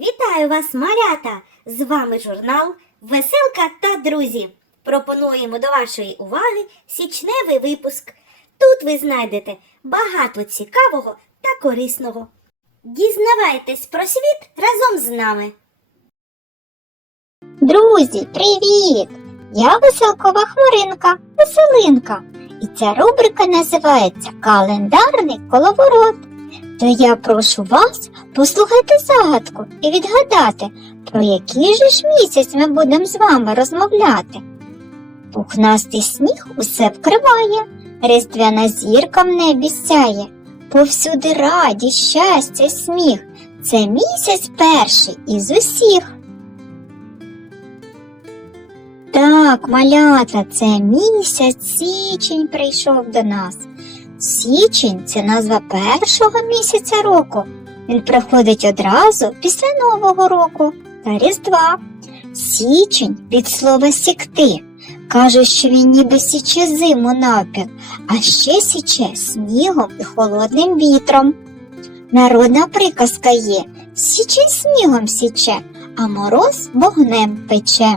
Вітаю вас, малята! З вами журнал Веселка та друзі. Пропонуємо до вашої уваги січневий випуск. Тут ви знайдете багато цікавого та корисного. Дізнавайтесь про світ разом з нами. Друзі, привіт! Я веселкова хмаринка, веселинка. І ця рубрика називається Календарний коловорот. То я прошу вас послухати загадку і відгадати, про який же ж місяць ми будемо з вами розмовляти. Пухнастий сніг усе вкриває, різдвяна зірка в небі сяє, повсюди радість, щастя, сміх. Це місяць перший із усіх. Так, малята, це місяць січень прийшов до нас. Січень це назва першого місяця року. Він приходить одразу після Нового року та Різдва. Січень від слова сікти. Кажуть, що він ніби січе зиму напіл, а ще січе снігом і холодним вітром. Народна приказка є січень снігом січе, а мороз вогнем пече.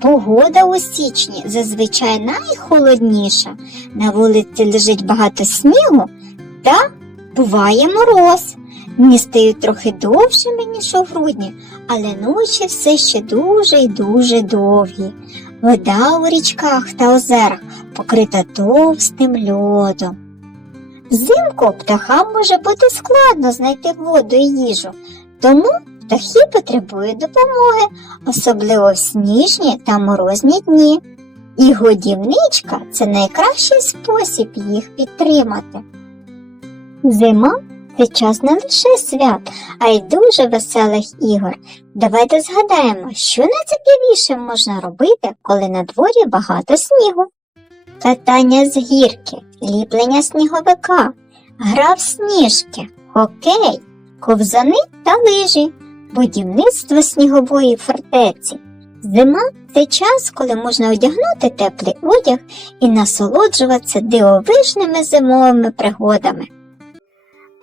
Погода у січні зазвичай найхолодніша. На вулиці лежить багато снігу та буває мороз. Дні стають трохи довшими, ніж у грудні, але ночі все ще дуже й дуже довгі. Вода у річках та озерах покрита товстим льодом. Взимку птахам може бути складно знайти воду і їжу, тому птахи потребують допомоги особливо в сніжні та морозні дні. І годівничка це найкращий спосіб їх підтримати. Зима це час не лише свят, а й дуже веселих ігор. Давайте згадаємо, що найцікавіше можна робити, коли на дворі багато снігу. Катання з гірки, ліплення сніговика, гра в сніжки, хокей, ковзани та лижі будівництво снігової фортеці. Зима це час, коли можна одягнути теплий одяг і насолоджуватися дивовижними зимовими пригодами.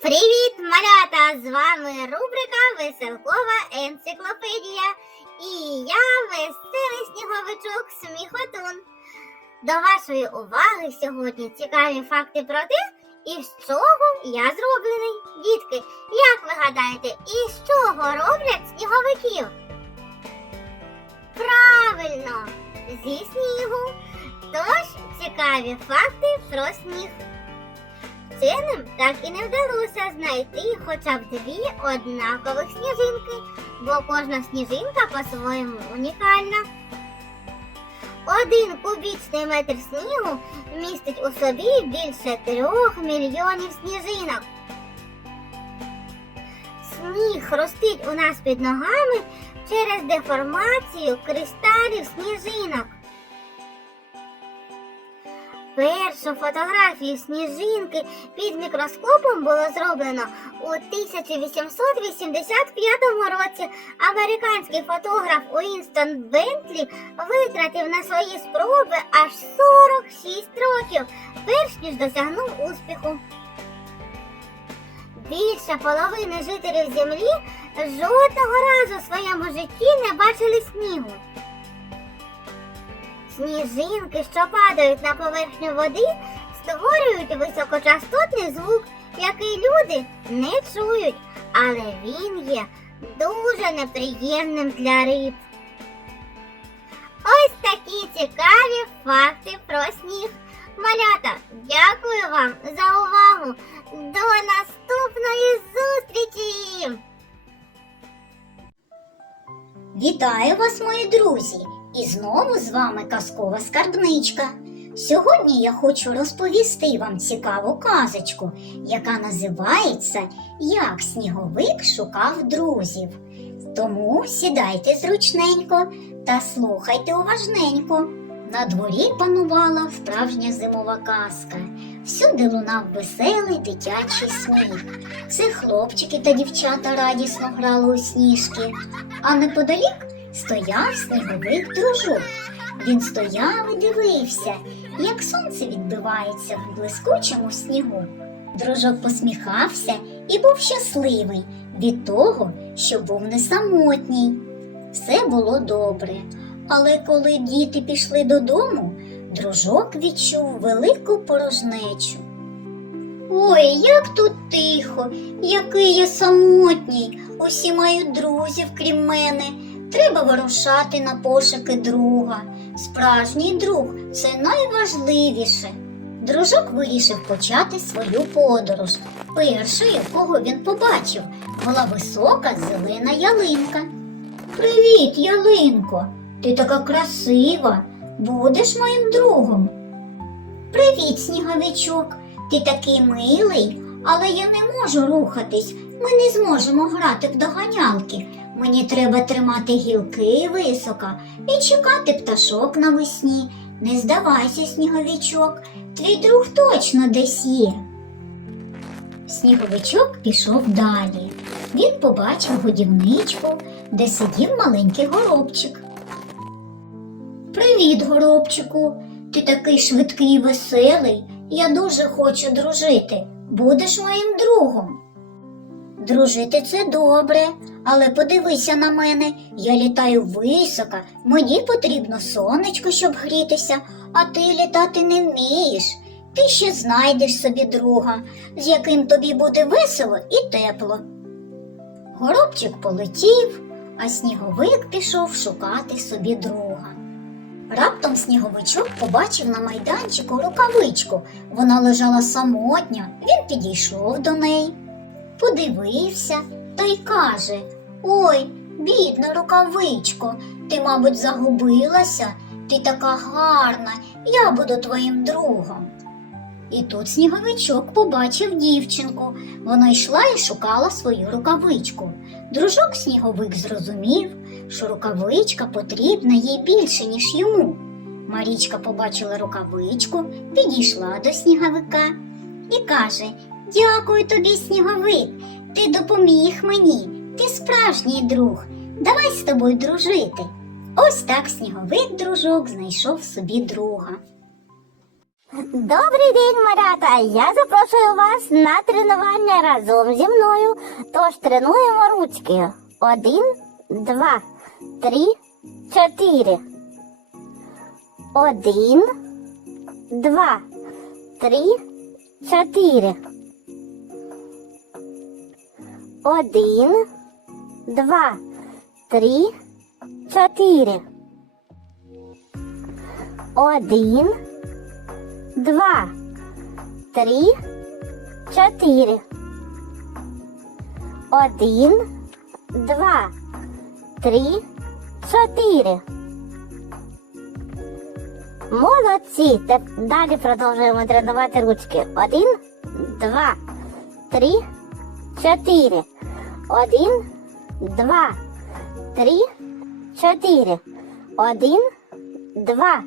Привіт, малята! З вами рубрика Веселкова енциклопедія. І я веселий сніговичок Сміхотун. До вашої уваги сьогодні цікаві факти про те, із чого я зроблений. Хоча б дві однакових сніжинки, бо кожна сніжинка по-своєму унікальна. Один кубічний метр снігу містить у собі більше трьох мільйонів сніжинок. Сніг хрустить у нас під ногами через деформацію кристалів сніжинок. Першу фотографію сніжинки під мікроскопом було зроблено у 1885 році. Американський фотограф Уінстон Бентлі витратив на свої спроби аж 46 років, перш ніж досягнув успіху. Більше половини жителів Землі жодного разу в своєму житті не бачили снігу. Сніжинки, що падають на поверхню води, створюють високочастотний звук, який люди не чують, але він є дуже неприємним для риб. Ось такі цікаві факти про сніг. Малята, дякую вам за увагу. До наступної зустрічі! Вітаю вас, мої друзі! І знову з вами казкова скарбничка. Сьогодні я хочу розповісти вам цікаву казочку, яка називається Як сніговик шукав друзів. Тому сідайте зручненько та слухайте уважненько. На дворі панувала справжня зимова казка. Всюди лунав веселий дитячий сміх. Це хлопчики та дівчата радісно грали у сніжки, а неподалік стояв сніговик дружок. Він стояв і дивився, як сонце відбивається в блискучому снігу. Дружок посміхався і був щасливий. від того, що був не самотній. Все було добре, але коли діти пішли додому, дружок відчув велику порожнечу. Ой, як тут тихо, який я самотній. Усі мають друзів, крім мене. Треба вирушати на пошуки друга. Справжній друг це найважливіше. Дружок вирішив почати свою подорож. Першою, кого він побачив, була висока зелена ялинка. Привіт, ялинко! Ти така красива. Будеш моїм другом. Привіт, сніговичок. Ти такий милий, але я не можу рухатись. Ми не зможемо грати в доганялки. Мені треба тримати гілки високо і чекати пташок навесні. Не здавайся, сніговичок, твій друг точно десь є. Сніговичок пішов далі. Він побачив годівничку, де сидів маленький горобчик. Привіт, горобчику. Ти такий швидкий і веселий. Я дуже хочу дружити. Будеш моїм другом. Дружити це добре, але подивися на мене, я літаю високо, мені потрібно сонечко, щоб грітися, а ти літати не вмієш. Ти ще знайдеш собі друга, з яким тобі буде весело і тепло. Горобчик полетів, а сніговик пішов шукати собі друга. Раптом сніговичок побачив на майданчику рукавичку. Вона лежала самотня, він підійшов до неї, подивився та й каже: Ой, бідна рукавичко, ти, мабуть, загубилася, ти така гарна, я буду твоїм другом. І тут сніговичок побачив дівчинку. Вона йшла і шукала свою рукавичку. Дружок сніговик зрозумів, що рукавичка потрібна їй більше, ніж йому. Марічка побачила рукавичку, підійшла до сніговика і каже: Дякую тобі, сніговик, ти допоміг мені, ти справжній друг. Давай з тобою дружити. Ось так сніговик дружок знайшов собі друга. Добрий день, малята! Я запрошую вас на тренування разом зі мною. Тож тренуємо ручки. Один, два, три, чотири. Один, два, три, чотири. Один, два, три, чотири. Один, два, три, чотири. Один, два, три, чотири. Молодці. Далі продовжуємо тренувати ручки. Один, два, три, чотири. Один, два, три, чотири. Один, два,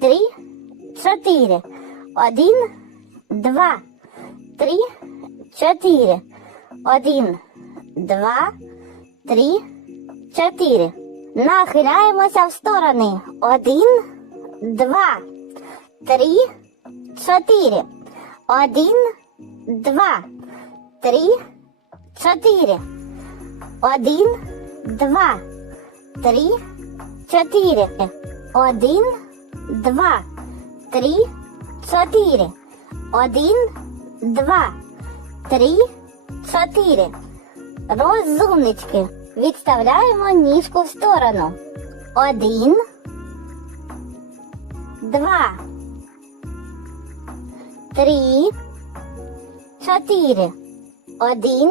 три, чотири. Один, два, три, чотири. Один, два, три, чотири. Нахиляємося в сторони. Один, два, три, чотири. Один, два, три, чотири. Один, два, три, чотири. Один, два, три, чотири. Один, два, три, чотири. Розумнички. Відставляємо ніжку в сторону. Один, два, три, чотири. Один,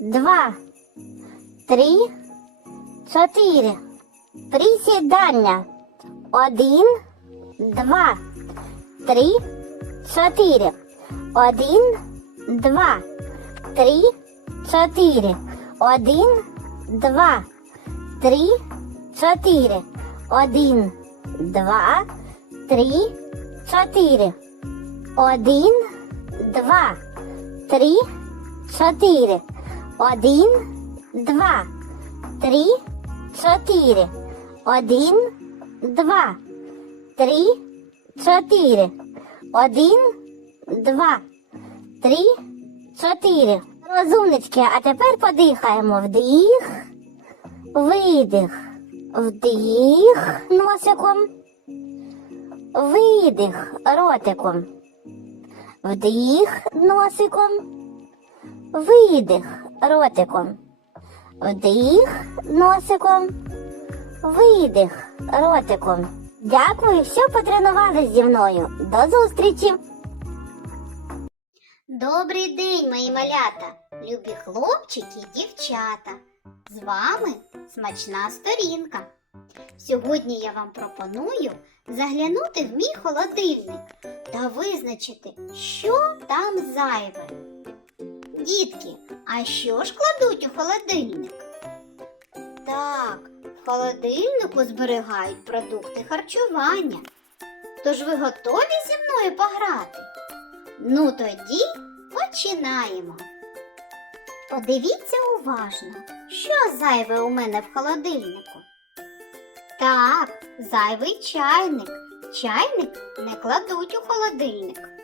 два, три, чотири. Присідання. Один, два, три, чотири. Один, два, три, чотири. Один, два, три, чотири. Один, два, три, чотири. Один, два, три, чотири. Один, два, три, чотири. Один, два, три, чотири. Один, два, три, чотири. Розумнички, а тепер подихаємо. Вдих, видих, вдих носиком, видих ротиком, вдих носиком, видих ротиком, вдих носиком, видих ротиком. Дякую, що потренувались зі мною. До зустрічі! Добрий день, мої малята, любі хлопчики і дівчата. З вами смачна сторінка. Сьогодні я вам пропоную заглянути в мій холодильник та визначити, що там зайве. Дітки, а що ж кладуть у холодильник? Так, в холодильнику зберігають продукти харчування. Тож ви готові зі мною пограти? Ну тоді починаємо. Подивіться уважно, що зайве у мене в холодильнику. Так, зайвий чайник. Чайник не кладуть у холодильник.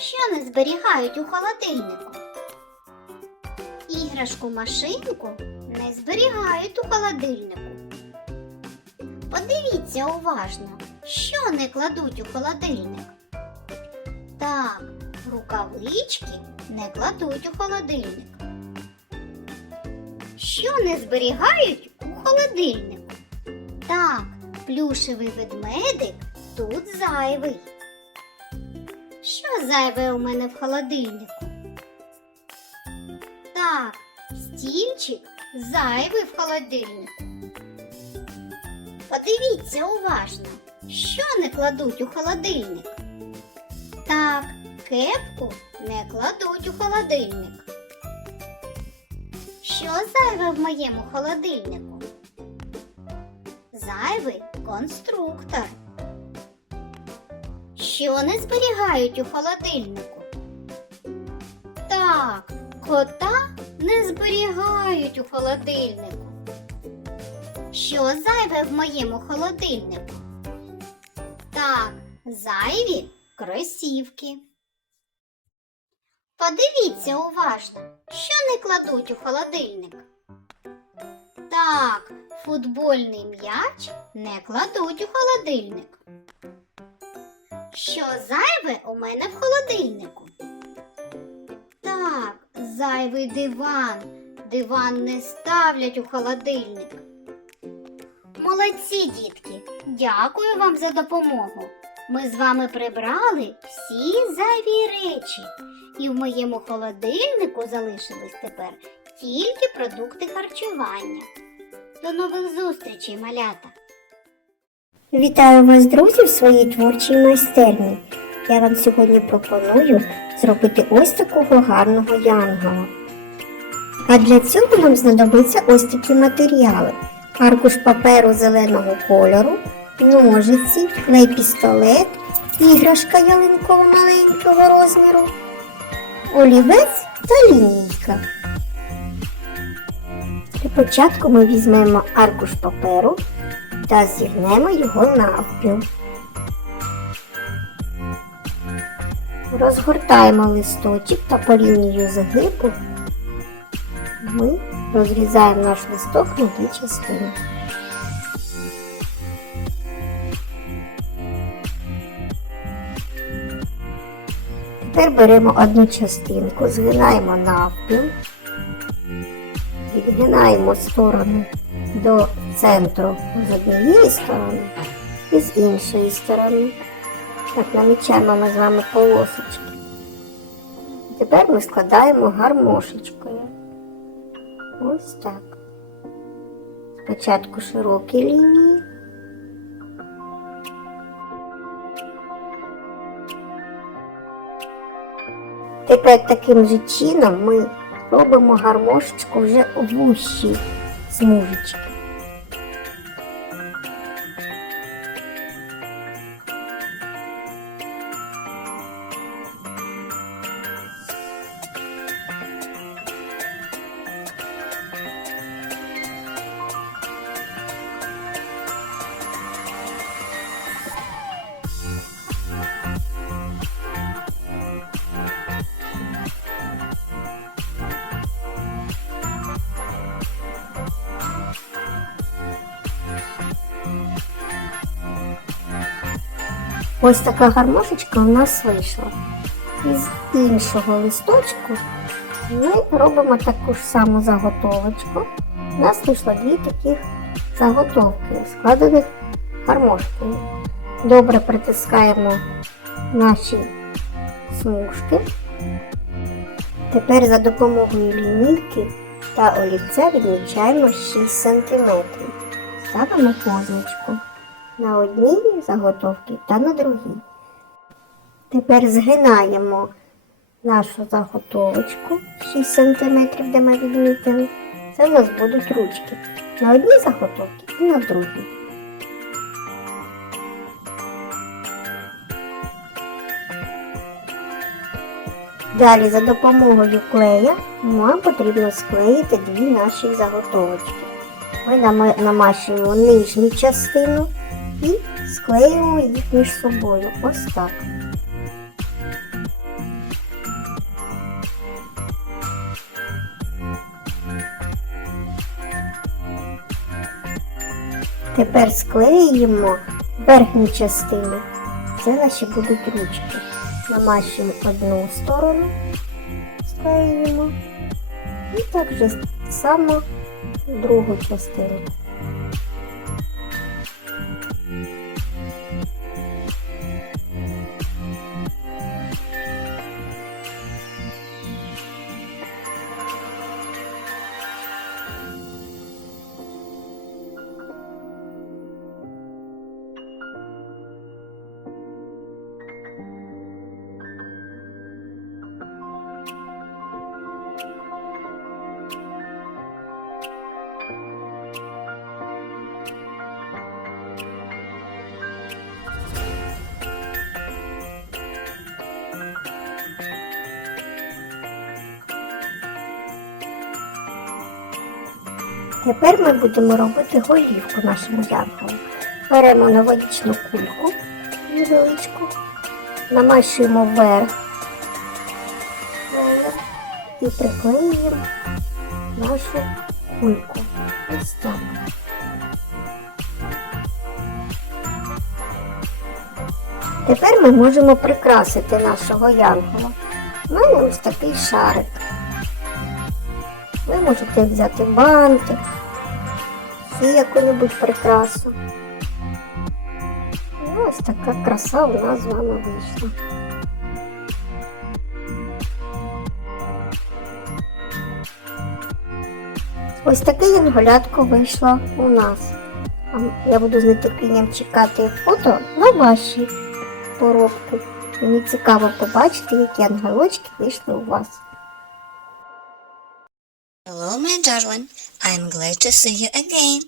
Що не зберігають у холодильнику? Іграшку машинку не зберігають у холодильнику. Подивіться уважно, що не кладуть у холодильник. Так, рукавички не кладуть у холодильник. Що не зберігають у холодильнику? Так, плюшевий ведмедик тут зайвий. Що зайве у мене в холодильнику? Так, стільчик зайвий в холодильнику. Подивіться уважно, що не кладуть у холодильник. Так, кепку не кладуть у холодильник. Що зайве в моєму холодильнику? Зайвий конструктор. Що не зберігають у холодильнику? Так, кота не зберігають у холодильнику. Що зайве в моєму холодильнику? Так, зайві кросівки. Подивіться уважно, що не кладуть у холодильник. Так, футбольний м'яч не кладуть у холодильник. Що зайве у мене в холодильнику? Так, зайвий диван. Диван не ставлять у холодильник. Молодці, дітки! Дякую вам за допомогу. Ми з вами прибрали всі зайві речі, і в моєму холодильнику залишились тепер тільки продукти харчування. До нових зустрічей, малята! Вітаю вас, друзі, в своїй творчій майстерні. Я вам сьогодні пропоную зробити ось такого гарного янгола. А для цього нам знадобиться ось такі матеріали: аркуш паперу зеленого кольору, ножиці, клей пістолет, іграшка ялинкова маленького розміру, олівець та лінійка. Для початку ми візьмемо аркуш паперу та зігнемо його навпіл. Розгортаємо листочок та по лінію загибу ми розрізаємо наш листок на дві частини. Тепер беремо одну частинку, згинаємо навпіл, відгинаємо сторону до центру з однієї сторони і з іншої сторони. Так, намічаємо ми з вами полосочки. Тепер ми складаємо гармошечкою. Ось так. Спочатку широкі лінії. Тепер таким же чином ми робимо гармошечку вже у вущій смужечки. Ось така гармошечка у нас вийшла. Із іншого листочку ми робимо таку ж саму заготовочку. У нас вийшло дві таких заготовки, складених гармошкою. Добре притискаємо наші смужки. Тепер за допомогою лінійки та олівця відмічаємо 6 см. Ставимо позначку на одній заготовці та на другій. Тепер згинаємо нашу заготовочку 6 см, де ми відмітили. Це в нас будуть ручки на одній заготовці і на другій. Далі за допомогою клея нам потрібно склеїти дві наші заготовочки. Ми нама- намащуємо нижню частину і склеюємо їх між собою. Ось так. Тепер склеюємо верхню частину. Це наші будуть ручки. Намащуємо одну сторону, склеюємо. І так же само другу частину. Тепер ми будемо робити голівку нашому янголу. Беремо новорічну кульку невеличку, намащуємо вверх і приклеюємо нашу кульку. Ось так. Тепер ми можемо прикрасити нашого янгола. У мене ось такий шарик. Можете взяти бантик, і яку-небудь прикрасу. І ось така краса у нас з вами вийшла. Ось таке янголятко вийшло у нас. Я буду з нетерпінням чекати фото на ваші поробки. Мені цікаво побачити, які ангелочки вийшли у вас. Hello, my darling. I'm glad to see you again.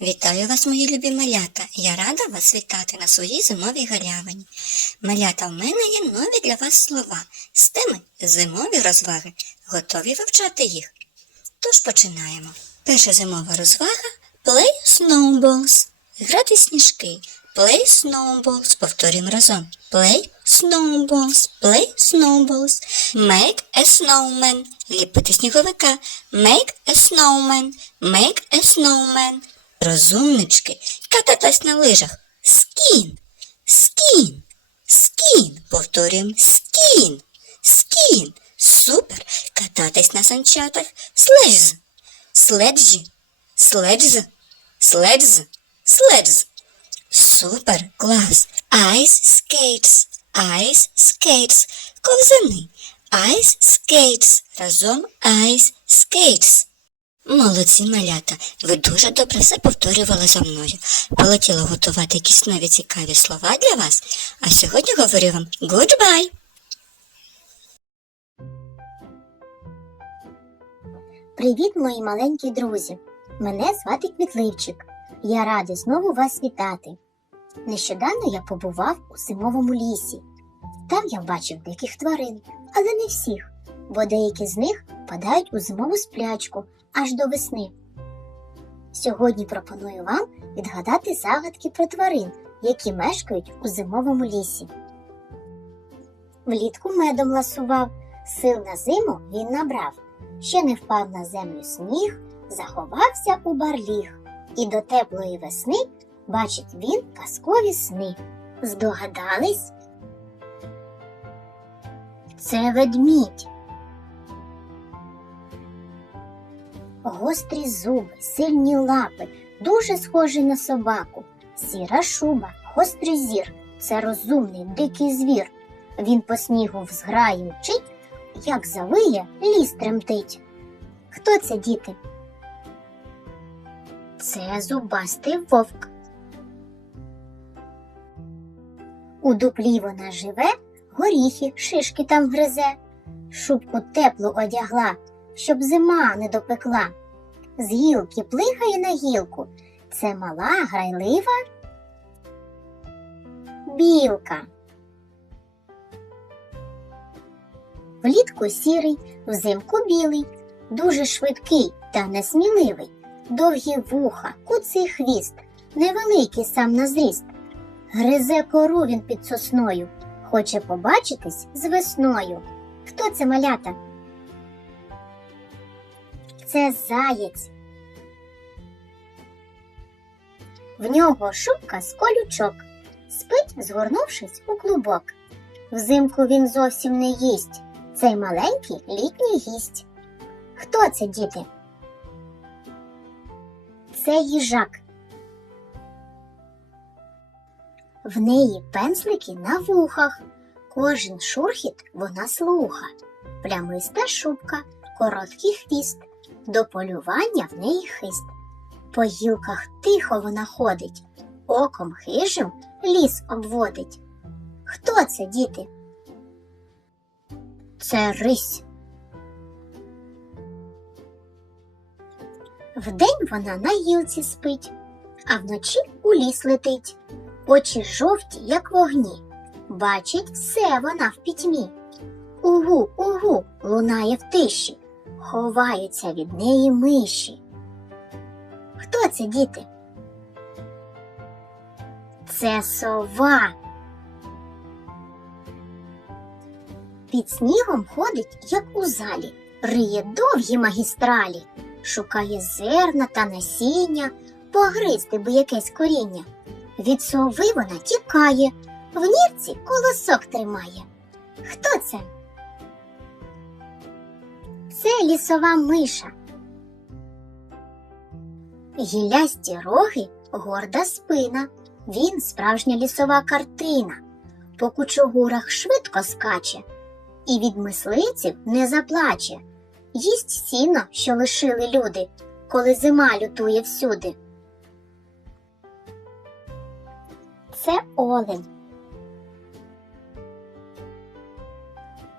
Вітаю вас, мої любі малята. Я рада вас вітати на своїй зимовій галявині. Малята, в мене є нові для вас слова з теми зимові розваги. Готові вивчати їх? Тож починаємо. Перша зимова розвага Play snowballs. Грати сніжки. Play snowballs. Повторюємо разом. Play snowballs. Play snowballs. Make a snowman. Ліпити сніговика. Make a snowman. Make a snowman. Розумнички. Кататась на лижах. Skin. Skin. Skin. Повторюємо. Skin. Skin. Супер. Кататись на санчатах. Sledge. Следжі. Следж. Следж. Следж. Супер, клас. Ice skates. Ice skates. Ковзани. Ice skates. Разом ice skates. Молодці малята, ви дуже добре все повторювали за мною. Полетіла готувати якісь нові цікаві слова для вас, а сьогодні говорю вам goodbye. Привіт, мої маленькі друзі! Мене звати Квітливчик. Я радий знову вас вітати. Нещодавно я побував у зимовому лісі. Там я бачив диких тварин, але не всіх, бо деякі з них падають у зимову сплячку аж до весни. Сьогодні пропоную вам відгадати загадки про тварин, які мешкають у зимовому лісі. Влітку медом ласував, сил на зиму він набрав, ще не впав на землю сніг, заховався у барліг, і до теплої весни бачить він казкові сни. Здогадались? Це ведмідь. Гострі зуби, сильні лапи, дуже схожий на собаку. Сіра шуба, гострий зір. Це розумний дикий звір. Він по снігу в зграї мчить, як завиє, ліс тремтить. Хто це, діти? Це зубастий вовк. У дуплі вона живе, горіхи, шишки там гризе, шубку теплу одягла, щоб зима не допекла. З гілки плихає на гілку. Це мала грайлива білка. Влітку сірий, взимку білий, дуже швидкий та несміливий, довгі вуха, куций хвіст, невеликий сам на зріст. Гризе кору він під сосною, хоче побачитись з весною. Хто це малята? Це заєць. В нього шубка з колючок, спить, згорнувшись у клубок. Взимку він зовсім не їсть. Цей маленький літній гість. Хто це, діти? Це їжак. В неї пензлики на вухах, кожен шурхіт вона слуха, плямиста шубка, короткий хвіст, до полювання в неї хист. По гілках тихо вона ходить, оком хижим ліс обводить. Хто це, діти? Це рись. Вдень вона на гілці спить, а вночі у ліс летить. Очі жовті, як вогні. Бачить все вона в пітьмі. Угу, угу, лунає в тиші, ховаються від неї миші. Хто це, діти? Це сова. Під снігом ходить, як у залі, риє довгі магістралі, шукає зерна та насіння, погризти би якесь коріння. Від сови вона тікає, в нірці колосок тримає. Хто це? Це лісова миша. Гілясті роги, горда спина. Він справжня лісова картина. По кучугурах швидко скаче, і від мисливців не заплаче. Їсть сіно, що лишили люди, коли зима лютує всюди. Це олень.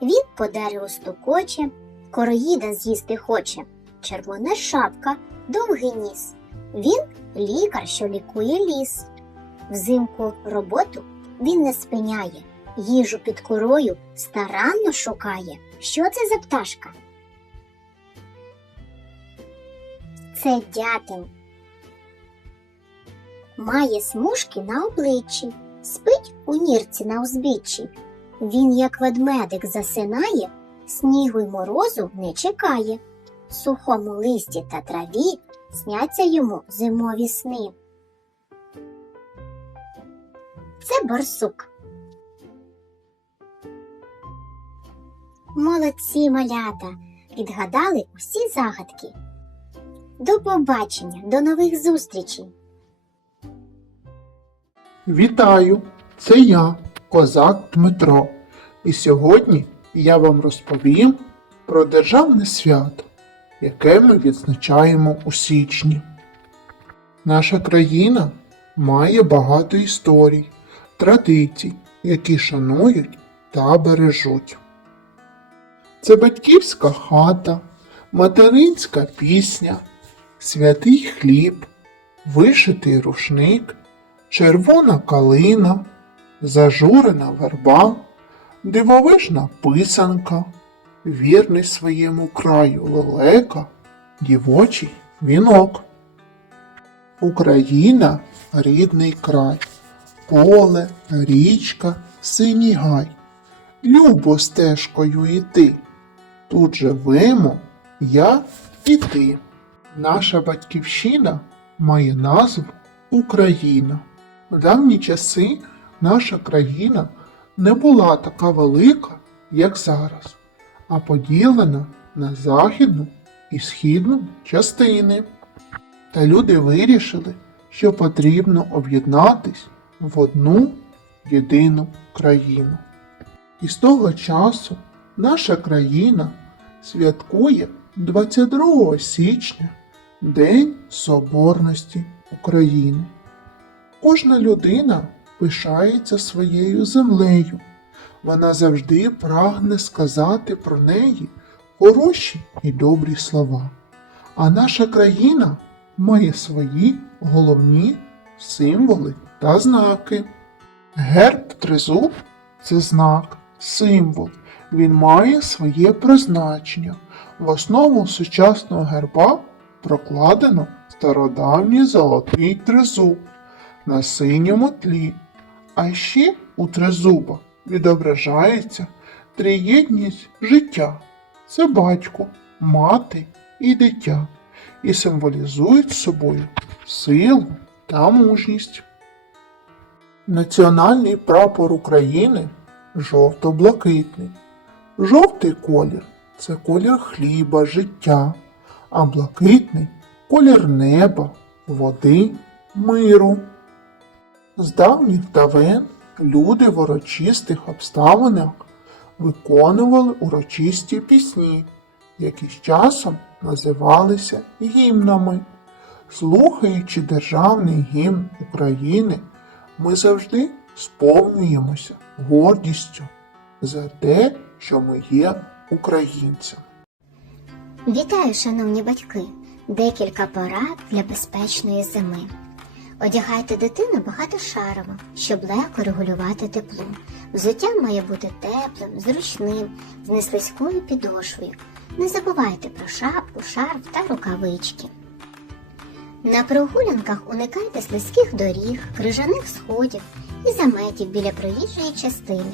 Він по дереву стукоче, короїда з'їсти хоче, червона шапка, довгий ніс. Він лікар, що лікує ліс. Взимку роботу він не спиняє, їжу під корою старанно шукає. Що це за пташка? Це дятел. Має смужки на обличчі, спить у нірці на узбіччі. Він, як ведмедик, засинає, снігу й морозу не чекає. Сухому листі та траві сняться йому зимові сни. Це борсук. Молодці малята, відгадали усі загадки. До побачення, до нових зустрічей! Вітаю! Це я, козак Дмитро. І сьогодні я вам розповім про державне свято, яке ми відзначаємо у січні. Наша країна має багато історій, традицій, які шанують та бережуть. Це батьківська хата, материнська пісня, святий хліб, вишитий рушник, червона калина, зажурена верба, дивовижна писанка, вірний своєму краю лелека, дівочий вінок. Україна рідний край, поле, річка, синій гай. Любо стежкою йти. Тут живемо я і ти. Наша батьківщина має назву Україна. В давні часи наша країна не була така велика, як зараз, а поділена на західну і східну частини. Та люди вирішили, що потрібно об'єднатись в одну єдину країну. І з того часу наша країна святкує 22 січня День Соборності України. Кожна людина пишається своєю землею. Вона завжди прагне сказати про неї хороші і добрі слова. А наша країна має свої головні символи та знаки. Герб тризуб це знак, символ. Він має своє призначення. В основу сучасного герба прокладено стародавній золотий тризуб на синьому тлі. А ще у тризуба відображається триєдність життя. Це батько, мати і дитя, і символізують собою силу та мужність. Національний прапор України жовто-блакитний. Жовтий колір це колір хліба, життя, а блакитний колір неба, води, миру. З давніх давен люди в урочистих обставинах виконували урочисті пісні, які з часом називалися гімнами. Слухаючи державний гімн України, ми завжди сповнюємося гордістю за те, що ми є українцями. Вітаю, шановні батьки! Декілька порад для безпечної зими. Одягайте дитину багатошарово, щоб легко регулювати тепло. Взуття має бути теплим, зручним, з неслизькою підошвою. Не забувайте про шапку, шарф та рукавички. На прогулянках уникайте слизьких доріг, крижаних сходів і заметів біля проїжджої частини.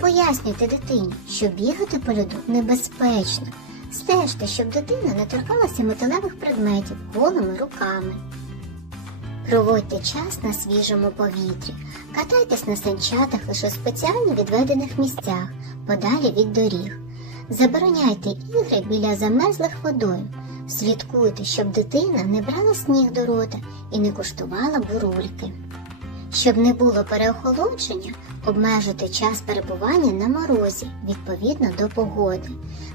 Пояснюйте дитині, що бігати по льоду небезпечно. Стежте, щоб дитина не торкалася металевих предметів голими руками. Проводьте час на свіжому повітрі. Катайтесь на санчатах лише у спеціально відведених місцях, подалі від доріг. Забороняйте ігри біля замерзлих водойм. Слідкуйте, щоб дитина не брала сніг до рота і не куштувала бурульки. Щоб не було переохолодження, обмежуйте час перебування на морозі відповідно до погоди.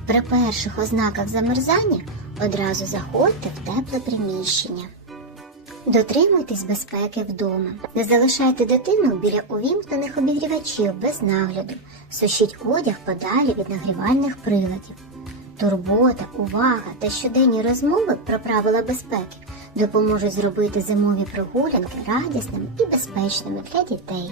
При перших ознаках замерзання одразу заходьте в тепле приміщення. Дотримуйтесь безпеки вдома. Не залишайте дитину біля увімкнених обігрівачів без нагляду. Сушіть одяг подалі від нагрівальних приладів. Турбота, увага та щоденні розмови про правила безпеки допоможуть зробити зимові прогулянки радісними і безпечними для дітей.